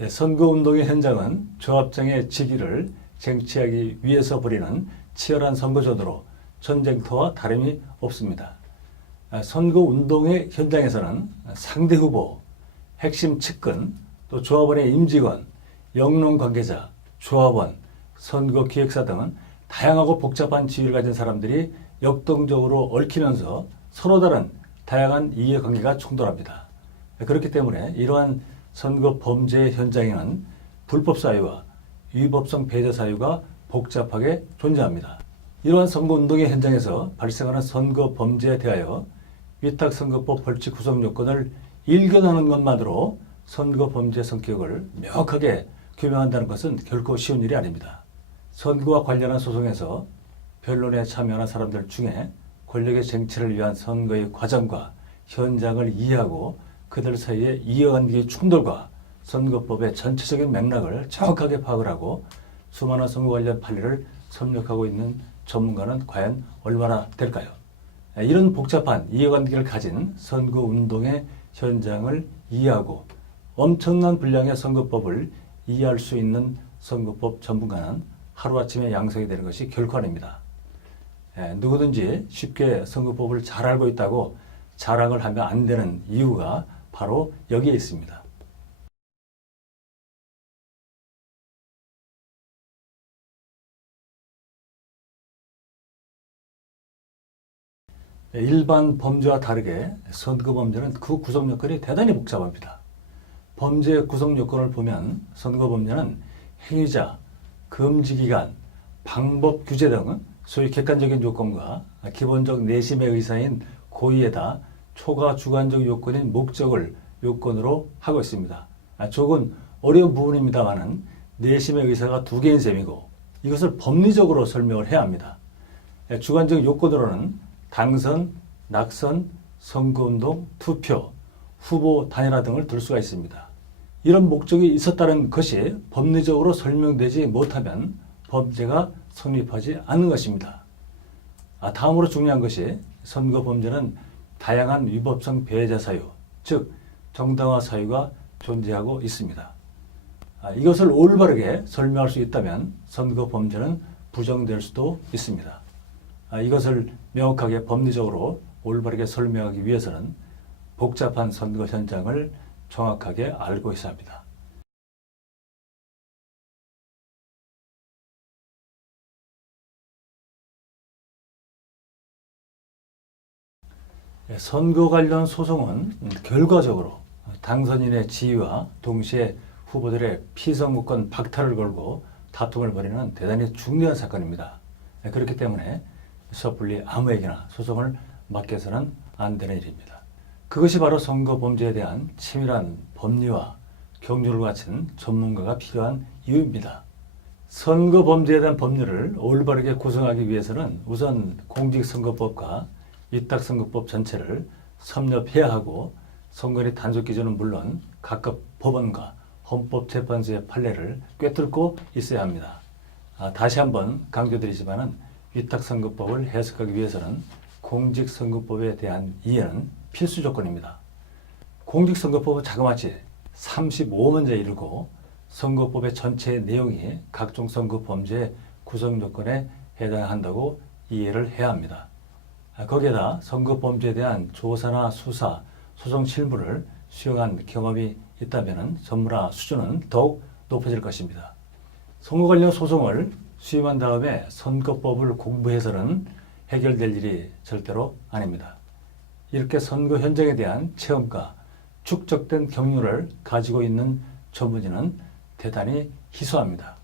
선거운동의 현장은 조합장의 직위를 쟁취하기 위해서 벌이는 치열한 선거전으로 전쟁터와 다름이 없습니다. 선거운동의 현장에서는 상대 후보, 핵심 측근, 또 조합원의 임직원, 영농 관계자, 조합원, 선거기획사 등은 다양하고 복잡한 지위를 가진 사람들이 역동적으로 얽히면서 서로 다른 다양한 이해관계가 충돌합니다. 그렇기 때문에 이러한 선거 범죄의 현장에는 불법 사유와 위법성 배제 사유가 복잡하게 존재합니다. 이러한 선거운동의 현장에서 발생하는 선거 범죄에 대하여 위탁선거법 벌칙 구성 요건을 일견하는 것만으로 선거 범죄 성격을 명확하게 규명한다는 것은 결코 쉬운 일이 아닙니다. 선거와 관련한 소송에서 변론에 참여하는 사람들 중에 권력의 쟁취를 위한 선거의 과정과 현장을 이해하고 그들 사이의 이해관계의 충돌과 선거법의 전체적인 맥락을 정확하게 파악을 하고 수많은 선거 관련 판례를 섭렵하고 있는 전문가는 과연 얼마나 될까요? 이런 복잡한 이해관계를 가진 선거운동의 현장을 이해하고 엄청난 분량의 선거법을 이해할 수 있는 선거법 전문가는 하루아침에 양성이 되는 것이 결코 아닙니다. 누구든지 쉽게 선거법을 잘 알고 있다고 자랑을 하면 안 되는 이유가 바로 여기에 있습니다. 일반 범죄와 다르게 선거 범죄는 그 구성 요건이 대단히 복잡합니다. 범죄 구성 요건을 보면 선거 범죄는 행위자, 금지 기간, 방법 규제 등 소위 객관적인 요건과 기본적 내심의 의사인 고의에다 초과 주관적 요건인 목적을 요건으로 하고 있습니다. 조금 어려운 부분입니다만은 내심의 의사가 두 개인 셈이고 이것을 법리적으로 설명을 해야 합니다. 주관적 요건으로는 당선, 낙선, 선거운동, 투표, 후보 단일화 등을 들 수가 있습니다. 이런 목적이 있었다는 것이 법리적으로 설명되지 못하면 범죄가 성립하지 않는 것입니다. 다음으로 중요한 것이 선거 범죄는 다양한 위법성 배제 사유, 즉 정당화 사유가 존재하고 있습니다. 이것을 올바르게 설명할 수 있다면 선거 범죄는 부정될 수도 있습니다. 이것을 명확하게 법리적으로 올바르게 설명하기 위해서는 복잡한 선거 현장을 정확하게 알고 있어야 합니다. 선거 관련 소송은 결과적으로 당선인의 지위와 동시에 후보들의 피선거권 박탈을 걸고 다툼을 벌이는 대단히 중대한 사건입니다. 그렇기 때문에 섣불리 아무에게나 소송을 맡겨서는 안 되는 일입니다. 그것이 바로 선거 범죄에 대한 치밀한 법리와 경륜을 갖춘 전문가가 필요한 이유입니다. 선거 범죄에 대한 법률을 올바르게 구성하기 위해서는 우선 공직선거법과 위탁선거법 전체를 섭렵해야 하고 선거리 단속 기준은 물론 각급 법원과 헌법재판소의 판례를 꿰뚫고 있어야 합니다. 다시 한번 강조드리지만은 위탁선거법을 해석하기 위해서는 공직선거법에 대한 이해는 필수 조건입니다. 공직선거법은 자그마치 35문제에 이르고 선거법의 전체 내용이 각종 선거 범죄의 구성 조건에 해당한다고 이해를 해야 합니다. 거기에다 선거 범죄에 대한 조사나 수사, 소송 실무를 수행한 경험이 있다면 전문화 수준은 더욱 높아질 것입니다. 선거 관련 소송을 수임한 다음에 선거법을 공부해서는 해결될 일이 절대로 아닙니다. 이렇게 선거 현장에 대한 체험과 축적된 경륜을 가지고 있는 전문인은 대단히 희소합니다.